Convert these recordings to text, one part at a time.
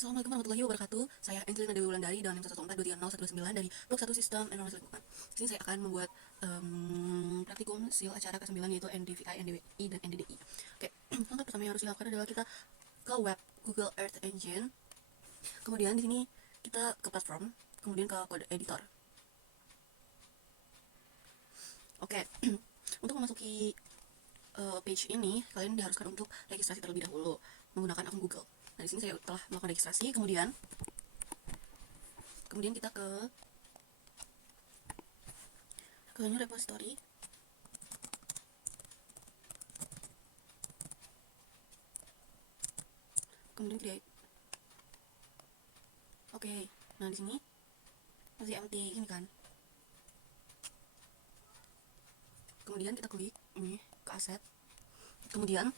Assalamualaikum warahmatullahi wabarakatuh. Saya Angelina Dewi Wulandari dengan NIM 114230129 dari Blok 1 Sistem Informasi Lingkungan. Di sini saya akan membuat praktikum sil acara ke-9 yaitu NDVI, NDWI, dan NDDI. Oke, langkah pertama yang harus dilakukan adalah kita ke web Google Earth Engine. Kemudian di sini kita ke platform, kemudian ke kode editor. Oke, untuk memasuki page ini kalian diharuskan untuk registrasi terlebih dahulu menggunakan akun Google. Nah, di sini saya telah melakukan registrasi, kemudian kita ke new repository. Kemudian create. Oke, nah di sini masih empty ini kan. Kemudian kita klik ini ke aset. Kemudian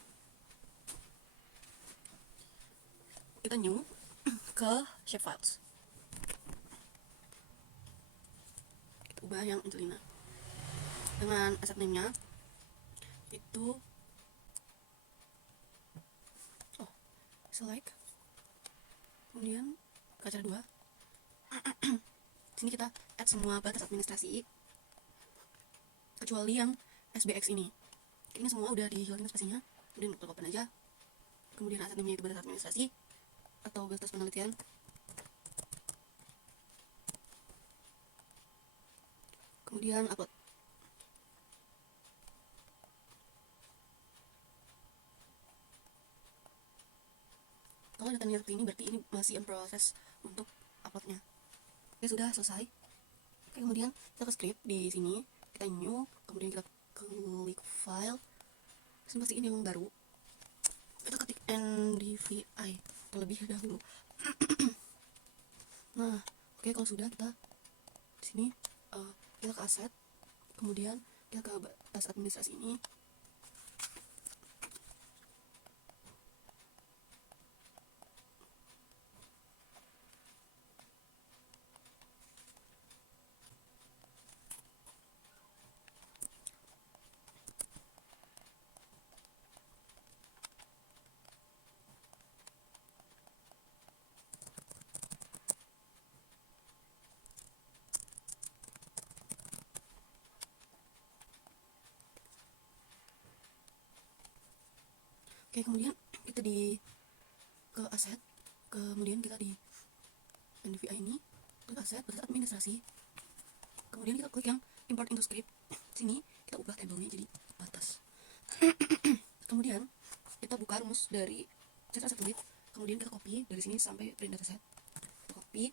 kita new ke shapefiles. Kita ubah yang Angelina dengan asset name-nya itu select, kemudian kaca 2. Sini kita add semua batas administrasi kecuali yang SBX ini. Ini semua udah dihilangin spasinya, kemudian klik open aja. Kemudian aset name-nya itu batas administrasi atau batas penelitian. Kemudian upload. Kalau datanya seperti ini berarti ini masih in proses untuk uploadnya. Oke, sudah selesai. Oke, kemudian kita ke script di sini, kita new, kemudian kita klik file. Pasti ini yang baru. Kita ketik NDVI terlebih dahulu. Nah, oke, kalau sudah kita di sini kita ke aset, kemudian kita ke batas administrasi ini. Oke, kemudian kita ke aset, kemudian kita di NDVI ini ke aset, batas administrasi, kemudian kita klik yang import into script. Sini kita ubah tabelnya jadi batas. Kemudian kita buka rumus dari citra satelit, kemudian kita copy dari sini sampai print dataset. Kita copy,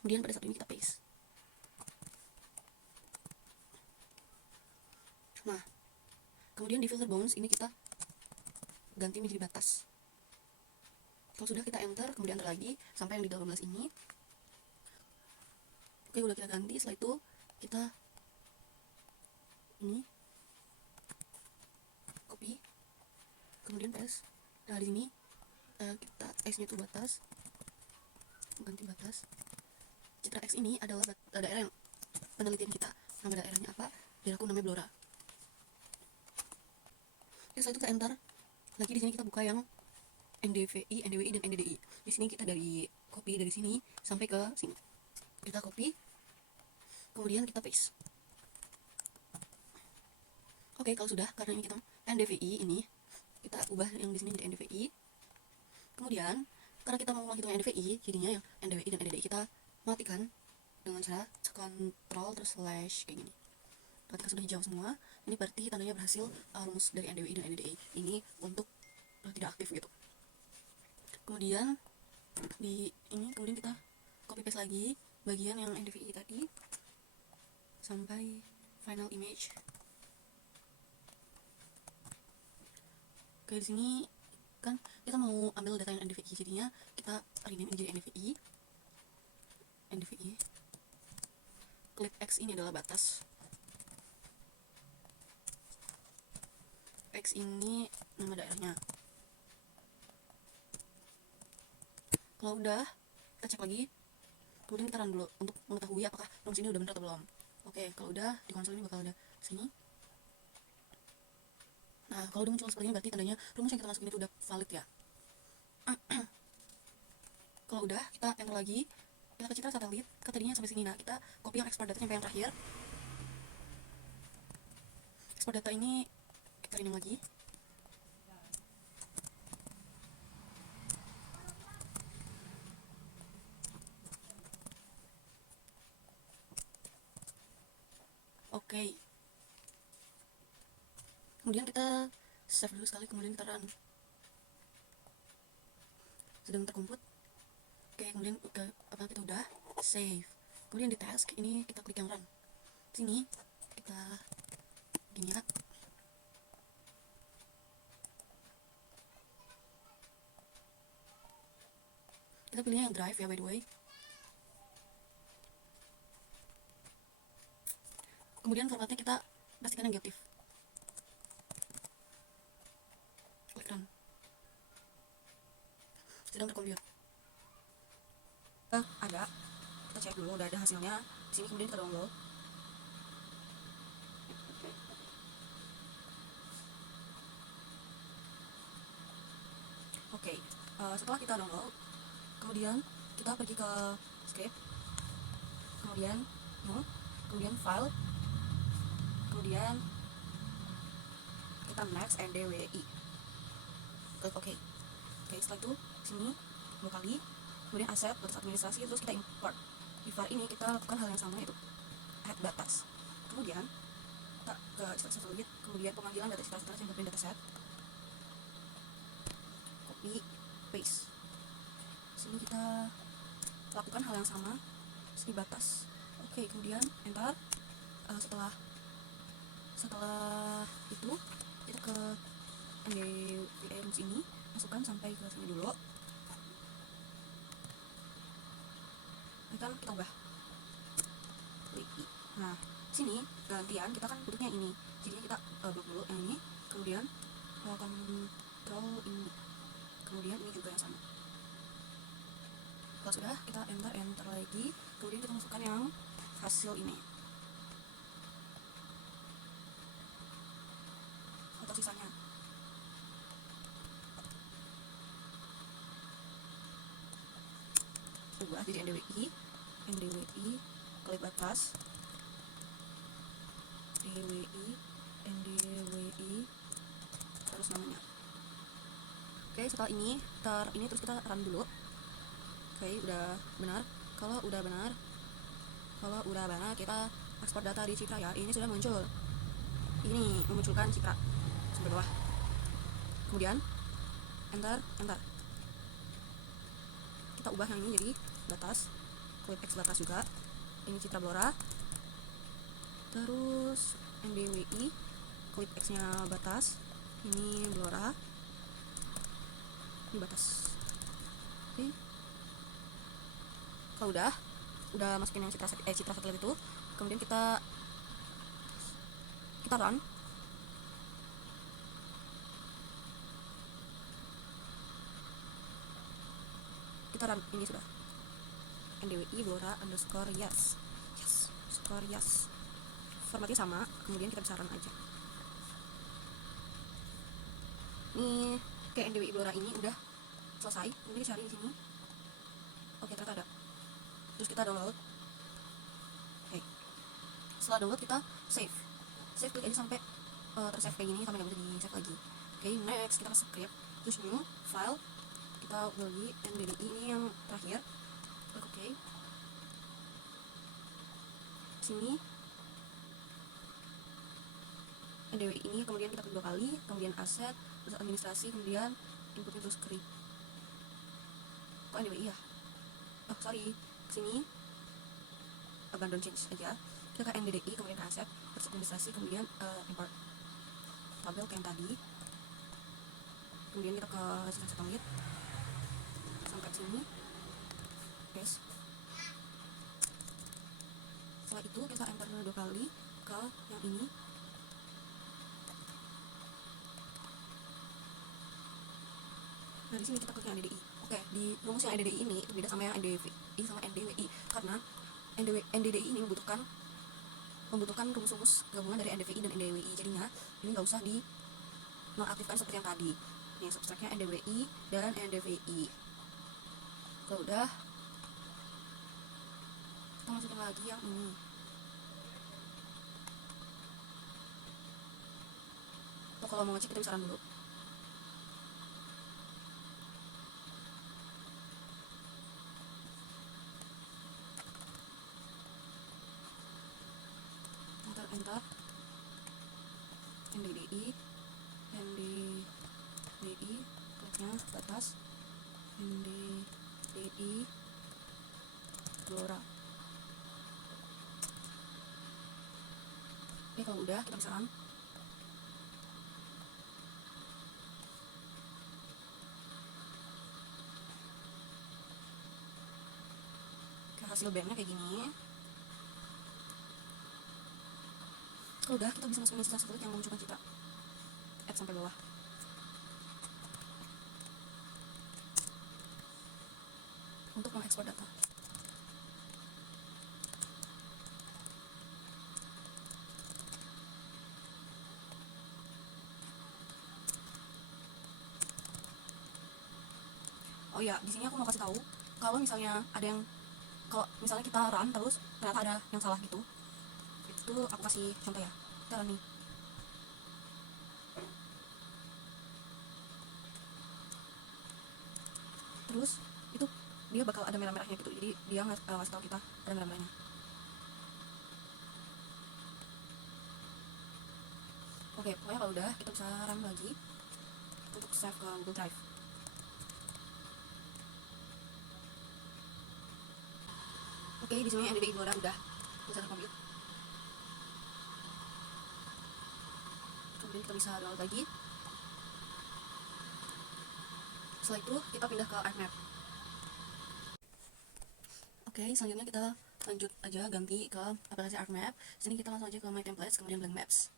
kemudian pada saat ini kita paste. Nah, kemudian di filter bounds ini kita ganti menjadi batas. Kalau sudah kita enter, kemudian enter lagi sampai yang di 18 ini. Oke, udah kita ganti. Setelah itu kita ini copy, kemudian paste. Nah, di sini kita X-nya itu batas, ganti batas. Citra X ini adalah daerah yang penelitian kita. Nama daerahnya apa? Daerahku namanya Blora. Oke, setelah itu kita enter. Lagi di sini kita buka yang NDVI, NDWI, dan NDDI. Di sini kita dari copy dari sini sampai ke sini. Kita copy, kemudian kita paste. Oke, kalau sudah, karena ini kita NDVI ini, kita ubah yang di sini jadi NDVI. Kemudian, karena kita mau menghitung NDVI, jadinya yang NDWI dan NDDI kita matikan dengan cara Ctrl terus slash kayak gini. Ketika sudah hijau semua, ini berarti tandanya berhasil rumus dari NDWI dan NDDI ini untuk tidak aktif gitu. Kemudian di ini kemudian kita copy paste lagi bagian yang NDVI tadi sampai final image. Oke, di sini kan kita mau ambil data yang NDVI, jadinya kita rename menjadi NDVI. NDVI. Klik X ini adalah batas. X ini nama daerahnya. Kalau udah, kita cek lagi, kemudian kita run dulu untuk mengetahui apakah rumus ini udah benar atau belum. Oke, kalau udah, di konsol ini bakal ada sini. Nah, kalau udah muncul seperti ini berarti tandanya rumus yang kita masukin itu udah valid ya. Kalau udah, kita enter lagi, kita ke citra satelit, kan tadinya sampai sini. Nah, kita copy yang export data sampai yang terakhir. Export data ini kita rename lagi. Oke. Kemudian kita save dulu sekali, kemudian kita run. Sedang terkomput. Oke, kemudian kita udah save. Kemudian di task ini kita klik yang run. Sini kita gini ya. Kita pilihnya yang drive ya, by the way. Kemudian formatnya kita pastikan negatif. Klik run. Sedang terkomput. Ada, kita cek dulu udah ada hasilnya. Di sini kemudian kita download. Oke, setelah kita download, kemudian kita pergi ke script, kemudian new, kemudian file, kemudian kita next ndwi, klik OK. Oke, setelah itu sini dua kali, kemudian aset batas administrasi, terus kita import. Di file ini kita lakukan hal yang sama, yaitu add batas. Kemudian kita ke citra satelit, kemudian pemanggilan data citra satelit yang berpindah dataset, copy paste. Sini kita lakukan hal yang sama, sini batas. Oke, kemudian enter. Setelah itu kita ke ndwi rooms ini, masukkan sampai ke sini dulu. Ini kan kita ubah. Nah, sini gantian kita kan bentuknya ini, jadi kita blok dulu yang ini, kemudian control ini, kemudian ini juga yang sama. Kalau sudah, kita enter lagi, kemudian kita masukkan yang hasil ini atau sisanya. Ubah jadi ndwi, klik batas, ndwi, terus namanya. Oke, setelah ini terus kita run dulu. Oke, udah benar. Kalau udah benar kita ekspor data di citra ya. Ini sudah muncul. Ini memunculkan citra sebelah bawah. Kemudian enter. Kita ubah yang ini jadi batas, klik X batas juga. Ini citra Blora. Terus ndwi, klik X-nya batas. Ini Blora. Ini batas. Oke. Kalau udah masukin yang citra satelit itu, kemudian kita run. Ini sudah ndwi blora underscore yes, formatnya sama, kemudian kita bisa run aja. Nih, kayak ndwi blora ini udah selesai. Kemudian cari di sini. Oke, ternyata ada. Terus kita download. Oke. Setelah download kita save klik aja sampai tersave kayak gini, sampai nggak bisa di save lagi. Oke, next kita ke script, terus new file, kita bagi ndwi ini yang terakhir, klik OK. Sini ndwi ini kemudian kita klik 2 kali, kemudian aset, terus administrasi, kemudian input into script. Kok ndwi ya? Oh sorry, sini abandon change aja. Kita ke ndwi, kemudian ke aset, terus administrasi, kemudian import tabel kayak yang tadi. Kemudian kita ke citra satelit sampai sini, paste. Setelah itu kita enter 2 kali ke yang ini. Nah, di sini kita klik yang ndwi. Oke, di rumus yang ndwi ini itu beda sama yang ndwi sama ndwi, karena ndwi ini membutuhkan rumus-rumus gabungan dari ndwi dan ndwi. Jadinya ini nggak usah di nonaktifkan seperti yang tadi. Ini substraknya ndwi dan ndwi. Kalau udah, kita masukin lagi yang ini. Atau kalau mau ngecek kita bisa run dulu. Enter NDDI kliknya ke atas, NDDI Blora. Oke, kalau udah kita bisa run. Oke, hasil banknya kayak gini. Kalau udah, kita bisa masukin message satelit yang menunjukkan kita add sampai bawah. Untuk mengekspor data. Oh iya, di sini aku mau kasih tahu kalau misalnya ada yang, kalau misalnya kita run terus ternyata ada yang salah gitu, itu aku kasih contoh ya. Kita run nih. Terus itu dia bakal ada merah-merahnya gitu, jadi dia ngasih tahu kita ada merah-merahnya. Oke, pokoknya kalau udah kita bisa run lagi untuk save ke Google Drive. Oke, di sini NDDI Blora udah bisa terkomplit. Kemudian kita bisa download lagi. Setelah itu kita pindah ke ArcMap. Oke, selanjutnya kita lanjut aja ganti ke aplikasi ArcMap. Sini kita langsung aja ke My Templates, kemudian Blank Maps.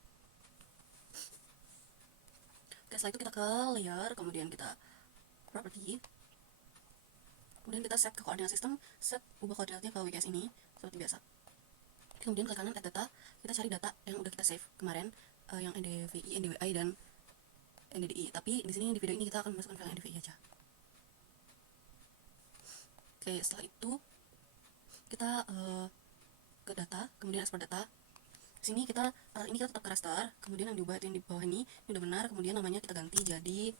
Oke, setelah itu kita ke Layer, kemudian kita Property. Kemudian kita set ke koordinat sistem, ubah koordinatnya ke WKS ini seperti biasa. Kemudian ke kanan add data, kita cari data yang udah kita save kemarin, yang NDVI, NDWI dan NDDI. Tapi di sini di video ini kita akan masukkan file NDVI aja. Oke, setelah itu kita ke data, kemudian ekspor data. Sini kita ini kita tetap ke raster, kemudian yang diubah itu yang di bawah ini udah benar, kemudian namanya kita ganti jadi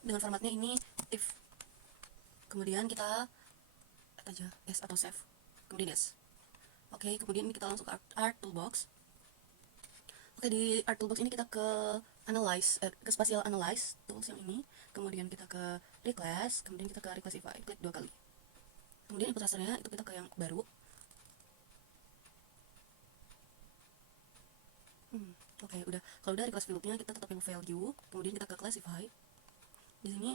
dengan formatnya ini TIFF. Kemudian kita add aja S atau save, kemudian yes. Oke, kemudian ini kita langsung ke Art Toolbox. Oke, di Art Toolbox ini kita ke Analyze, ke Spatial Analyze tools yang ini. Kemudian kita ke Reclass, kemudian kita ke Reclassify, klik 2 kali. Kemudian input rasternya itu kita ke yang baru. Oke, udah. Kalau udah Reclass fieldnya kita tetap yang value, kemudian kita ke Classify. Di sini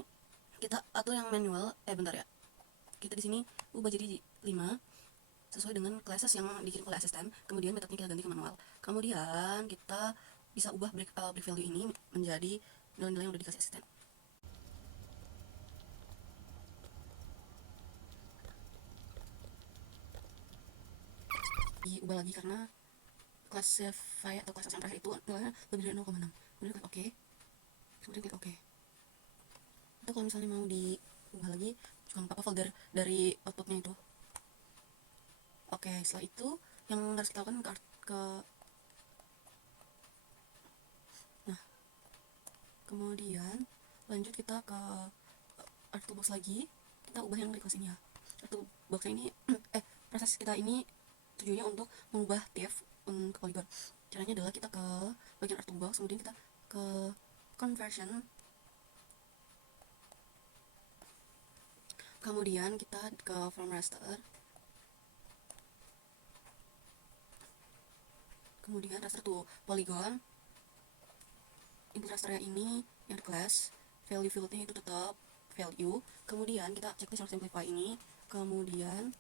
kita atur yang manual, bentar ya. Kita di sini ubah jadi 5 sesuai dengan classes yang dikirim oleh asisten. Kemudian metodenya kita ganti ke manual. Kemudian kita bisa ubah break value ini menjadi nilai-nilai yang udah dikasih asisten. Diubah lagi karena classify atau class assemblage itu nilainya lebih dari 0,6. Kemudian klik OK. Kemudian klik OK. Itu kalau misalnya mau diubah lagi juga nggak apa-apa, folder dari outputnya itu. Oke, setelah itu yang harus kita lakukan ke nah, kemudian lanjut kita ke Art Toolbox lagi, kita ubah yang request ini ya. Art Toolbox ini proses kita ini tujuannya untuk mengubah TIFF ke polygon. Caranya adalah kita ke bagian Art Toolbox, kemudian kita ke conversion, kemudian kita ke from raster, kemudian raster to polygon. Input rasternya ini yang class, value fieldnya itu tetap value. Kemudian kita checklist harus simplify ini, kemudian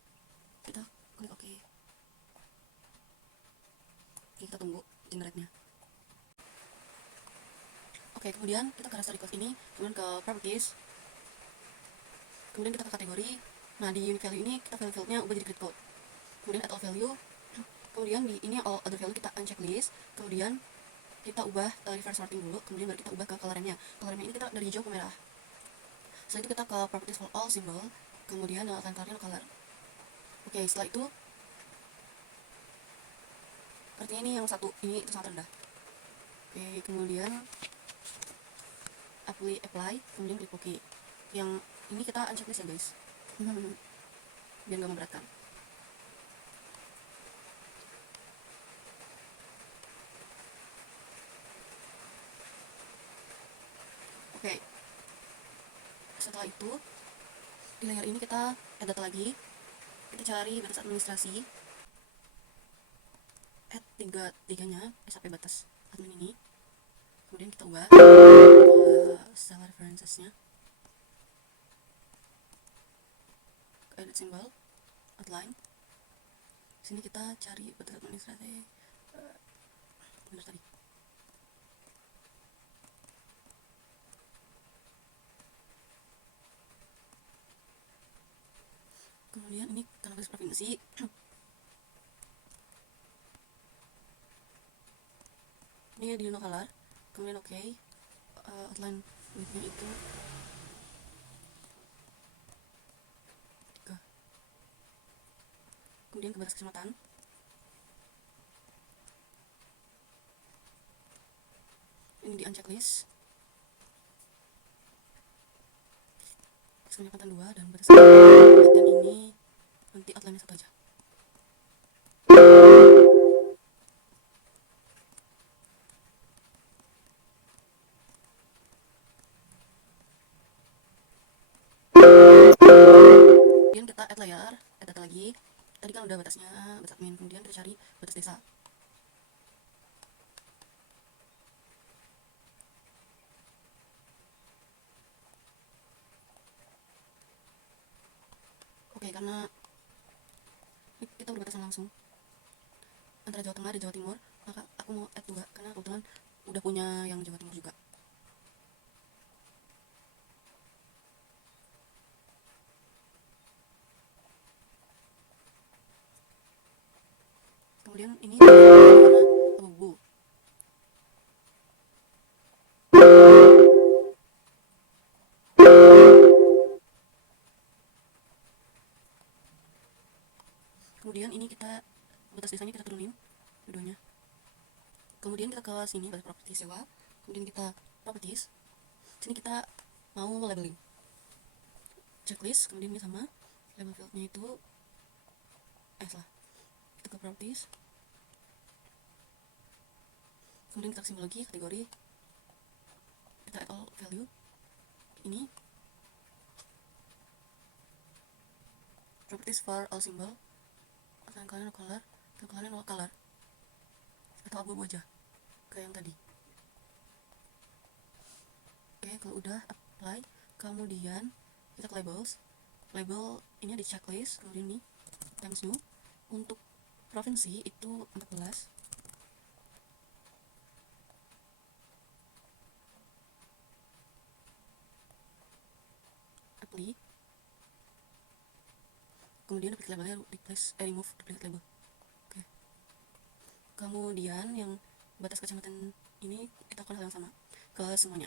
kita klik OK. Oke, kita tunggu generate-nya. Oke, kemudian kita ke raster request ini, kemudian ke properties, kemudian kita ke kategori. Nah, di unique value ini kita value fieldnya ubah jadi grid code, kemudian add all value, kemudian di ini all other value kita unchecklist, kemudian kita ubah reverse sorting dulu, kemudian baru kita ubah ke color nya. Color nya ini kita dari hijau ke merah. Setelah itu kita ke properties for all symbol, kemudian outline color. Oke, setelah itu artinya ini yang satu ini itu sangat rendah. Oke, kemudian apply, kemudian klik OK. Yang ini kita unchecklist ya guys, biar gak memberatkan. Oke, setelah itu di layer ini kita add data lagi, kita cari batas administrasi, add tiganya sampai batas admin ini, kemudian kita ubah cell referencesnya, edit symbol, outline. Sini kita cari batas administrasi, benar tadi. Kemudian ini tanah batas provinsi. Ini di no color, kemudian oke, outline widthnya itu 3. Kemudian ke batas kecamatan, ini di unchecklist, kecamatan 2, dan batas dan ini nanti outline-nya 1 aja. Kemudian kita add layer, add data lagi. Tadi kan udah batasnya, batas admin. Kemudian kita cari batas desa. Oke, karena kita berbatasan langsung antara Jawa Tengah dan Jawa Timur, maka aku mau add juga karena kebetulan udah punya yang Jawa Timur juga. Kemudian ini warna abu-abu. Kemudian ini kita batas desanya kita turunin videonya. Kemudian kita ke sini batas properties sewa. Kemudian kita properties. Sini kita mau labeling checklist. Kemudian ini sama label fieldnya itu salah. Kita ke properties. Kemudian kita ke simbologi kategori. Kita add all value. Ini properties for all symbol. Kalian color, kalian no color, atau abu-abu aja kayak yang tadi. Oke, kalau udah apply, kemudian kita ke labels. Label ini ada checklist, kemudian ini times new. Untuk provinsi itu 14. Apply. Kemudian duplicate labelnya remove duplicate label. Oke. Kemudian yang batas kecamatan ini kita lakukan hal yang sama ke semuanya.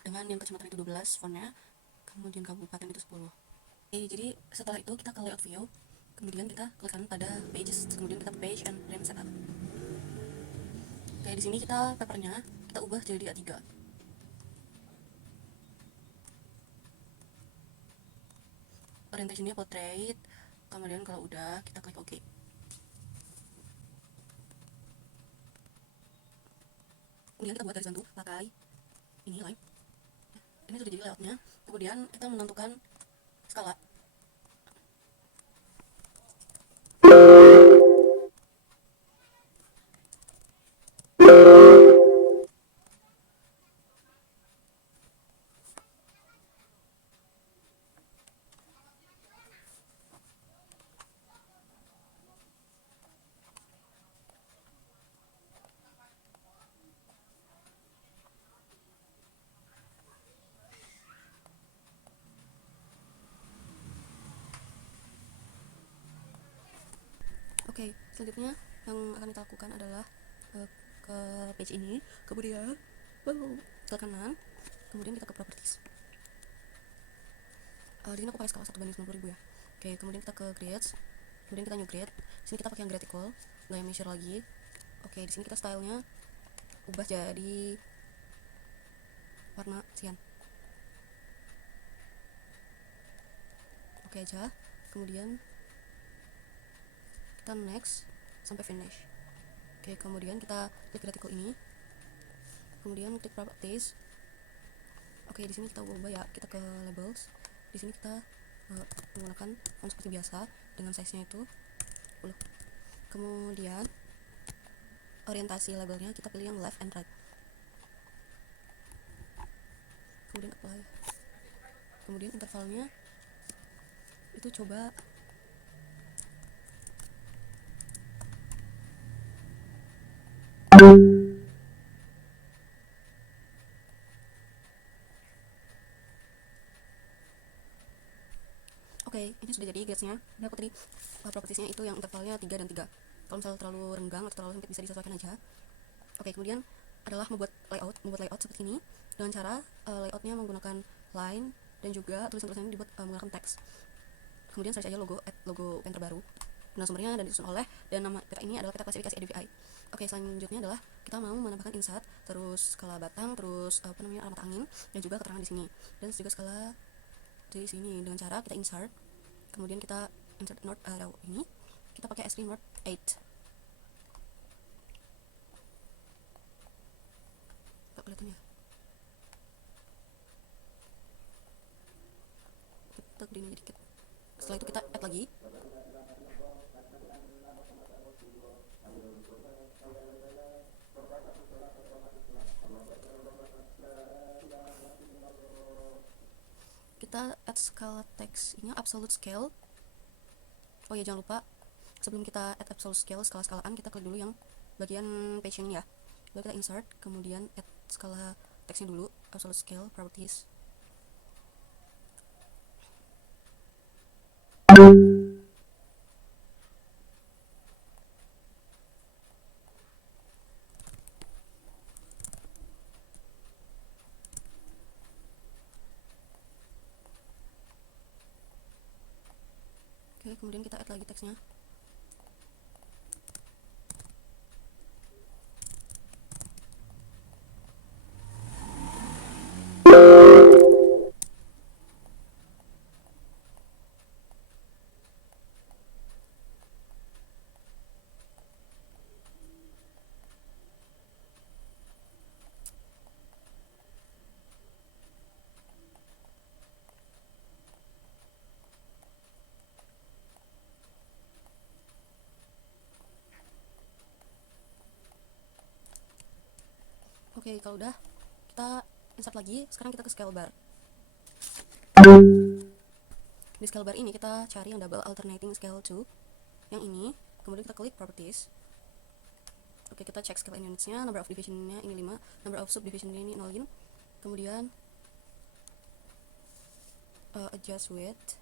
Dengan yang kecamatan itu 12 fontnya, kemudian kabupaten itu 10. Oke, jadi setelah itu kita ke layout view, kemudian kita klikkan pada pages, kemudian kita page and print setup. Oke, di sini kita papernya kita ubah jadi A3. Orientationnya portrait. Kemudian kalau udah kita klik OK. Kemudian kita buat garis bantu pakai ini line. Ini sudah jadi layoutnya. Kemudian kita menentukan skala. Oke, selanjutnya yang akan kita lakukan adalah ke page ini, kemudian ke kanan, kemudian kita ke properties. Di sini aku pakai skala 1:90.000 ya. Oke, kemudian kita ke grids, kemudian kita new grid. Sini kita pakai yang gradical, nggak yang measure lagi. Oke, di sini kita stylenya ubah jadi warna cyan. Oke aja. Kemudian kita next sampai finish. Oke, kemudian kita klik gradical ini, kemudian klik properties. Oke, di sini kita ubah ya, kita ke labels. Di sini kita menggunakan font seperti biasa dengan size-nya itu 10. Kemudian orientasi labelnya kita pilih yang left and right. Kemudian apply. Kemudian intervalnya itu coba Oke, ini sudah jadi gridsnya. Ini aku tadi propertiesnya itu yang intervalnya 3 dan 3. Kalau misalnya terlalu renggang atau terlalu sempit bisa disesuaikan aja. Oke, kemudian adalah membuat layout seperti ini dengan cara layoutnya menggunakan line dan juga tulisan-tulisannya dibuat menggunakan teks. Kemudian search aja logo painter baru, nah sumbernya dan disusun oleh, dan nama peta ini adalah peta klasifikasi NDVI. Oke, selanjutnya adalah kita mau menambahkan insert, terus skala batang, terus arah mata angin, dan juga keterangan di sini, dan juga skala di sini dengan cara kita insert, kemudian kita insert north arrow ini, kita pakai S3 north 8. Gak kelihatan ya, kita gedein aja dikit. Setelah itu kita add lagi. Kita add skala text-nya absolute scale. Oh ya, jangan lupa sebelum kita add absolute scale, skala-skalaan, kita klik dulu yang bagian page ini ya. Lalu kita insert, kemudian add skala text-nya dulu, absolute scale, properties. Oke, kemudian kita add lagi teksnya. Oke, kalau udah kita insert lagi. Sekarang kita ke scale bar. Di scale bar ini kita cari yang double alternating scale to, yang ini. Kemudian kita klik properties. Oke, kita cek scale unitsnya, number of divisionnya ini 5, number of subdivisionnya ini 0. Kemudian adjust width,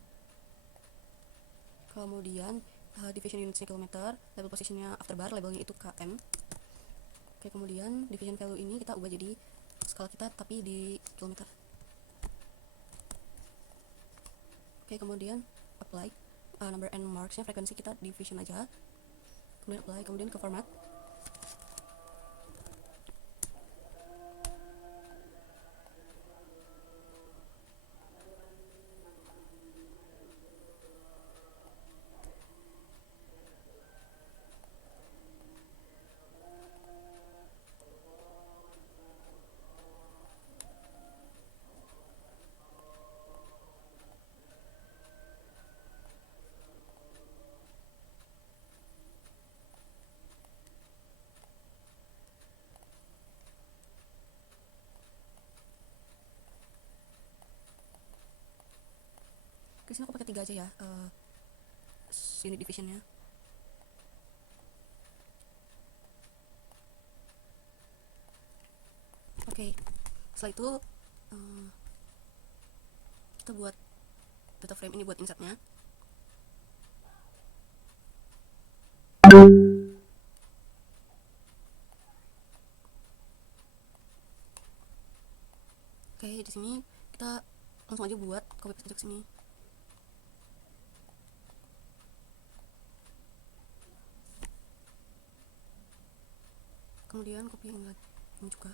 kemudian division unitsnya kilometer, label positionnya after bar, labelnya itu km. Oke, kemudian division value ini kita ubah jadi skala kita tapi di kilometer. Oke, kemudian apply, number and marksnya frekuensi kita division aja, kemudian apply, kemudian ke format. Di sini aku pakai 3 aja ya, unit divisionnya. Oke, setelah itu kita buat data frame ini buat insertnya. Oke, di sini kita langsung aja buat copy paste aja ke sini. Kemudian copy yang ini juga.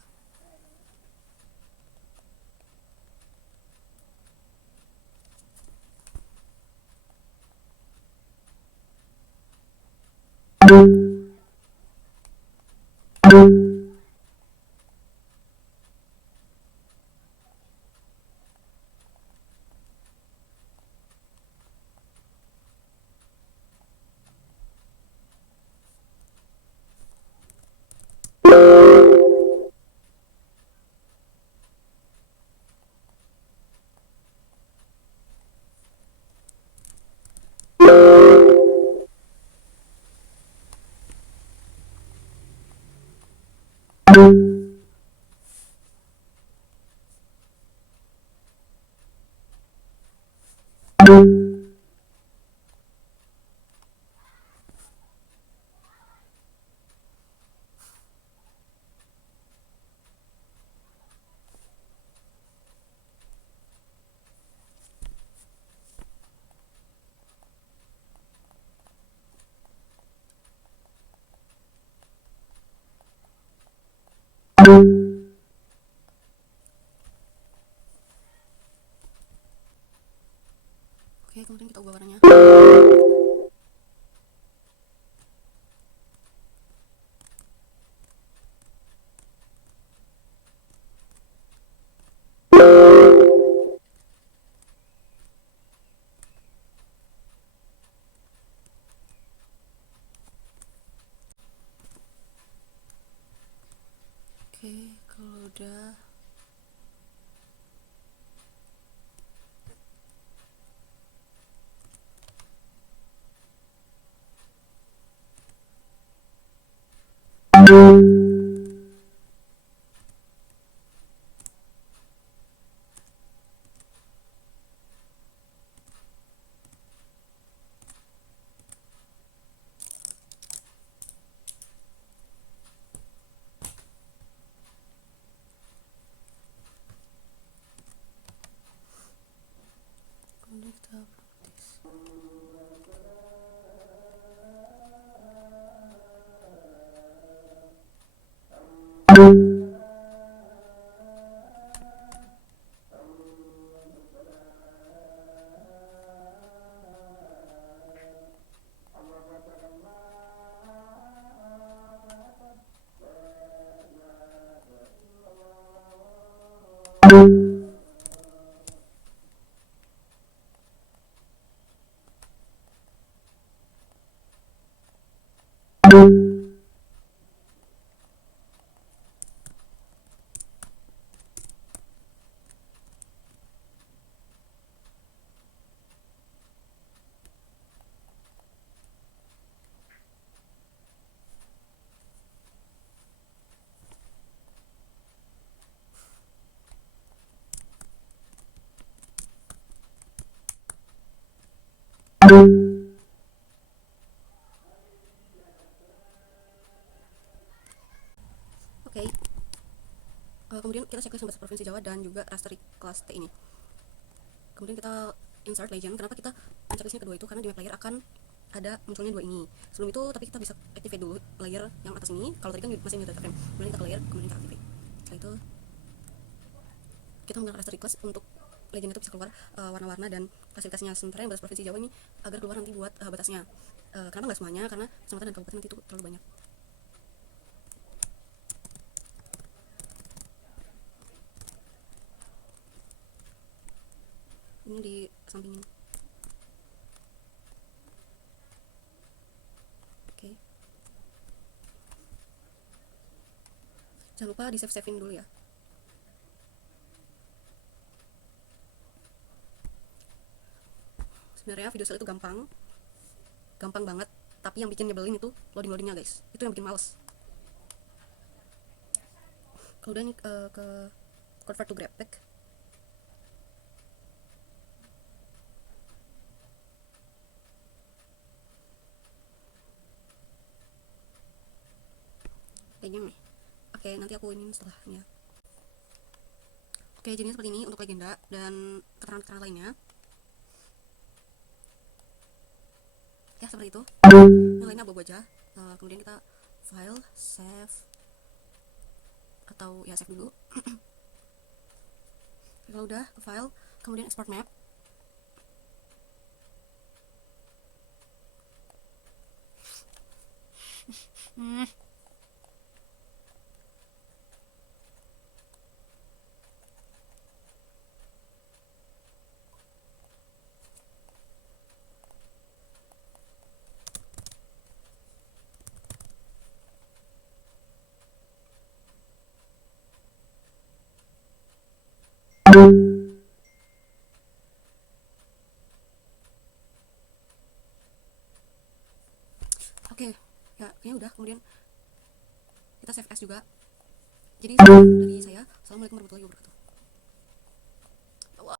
Oke, kemudian kita ubah warnanya. Oke, kalau udah kemudian kita practice. Oke. Kemudian kita checklist bahasa provinsi Jawa dan juga raster kelas T ini. Kemudian kita insert legend. Kenapa kita checklistnya kedua itu? Karena di map layer akan ada munculnya dua ini. Sebelum itu tapi kita bisa activate dulu layer yang atas ini. Kalau tadi kan masih muted frame. Kemudian kita ke layer, kemudian kita activate. Setelah itu kita menggunakan raster class untuk legend itu bisa keluar warna-warna dan klasifikasinya. Sementara yang bahasa provinsi Jawa ini agar keluar nanti buat batasnya. Kenapa nggak semuanya? Karena kecamatan dan kabupaten nanti itu terlalu banyak. Ini di sampingin. Oke. Jangan lupa di save-savein dulu ya. Sebenarnya video style itu gampang banget, tapi yang bikin nyebelin itu loadingnya guys, itu yang bikin males. Kemudian ke convert to graphic. Kayak gini. Oke, nanti aku ini setelahnya. Oke, Oke, jadinya seperti ini untuk legenda dan keterangan-keterangan lainnya. Ya, seperti itu. Yang lainnya abu-abu aja. Kemudian kita file, save, atau ya save dulu. Kalau udah ke file, kemudian export map. Oke, ya kayaknya udah. Kemudian kita save as juga. Jadi dari saya, assalamualaikum warahmatullahi wabarakatuh.